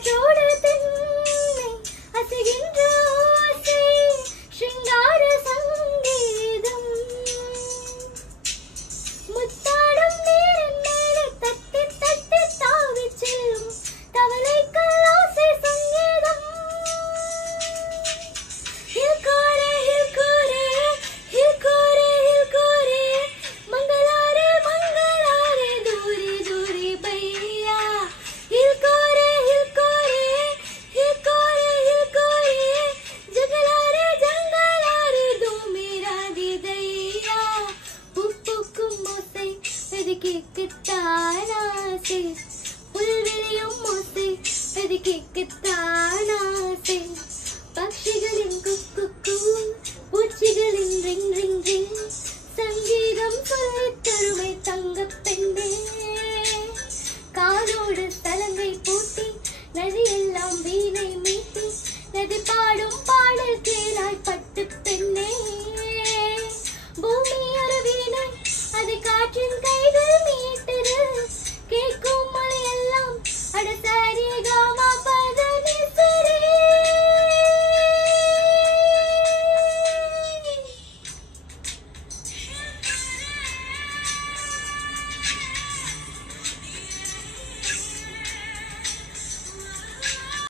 காற்றோடு தென்னை அசைகின்ற ஓசை சிங்கார சங்கீதம் முத்தாடும் நீரின் மேலே தட்டி தட்டி தாவிச் செல்லும் தவளைகள் ஆசை சங்கீதம் ஹில்கோரே ஹில்கோரே ஹில்கோரே ஹில்கோரே மங்களாரே மங்களாரே தூரி தூரி பையா ஹில்கோரே ஹில்கோரே ஹில்கோரே ஹில்கோரே ஜங்களாரே ஜங்களாரே தூ மேரா திதையா பூக்கும் ஓசை அது கேட்கத்தான் ஆசை புல்வெளியும் ஓசை அது கேட்கத்தான் ஆசை பட்சிகளின் குக்கு பூச்சிகளின் ரிங் ரிங் ரிங் சங்கீதம் சொல்லித் தருமை தங்கப் பெண்ணே காலோடு தலங்கை பூட்டி நதியெல்லாம் வீணை மீட்டி நதி பாடும்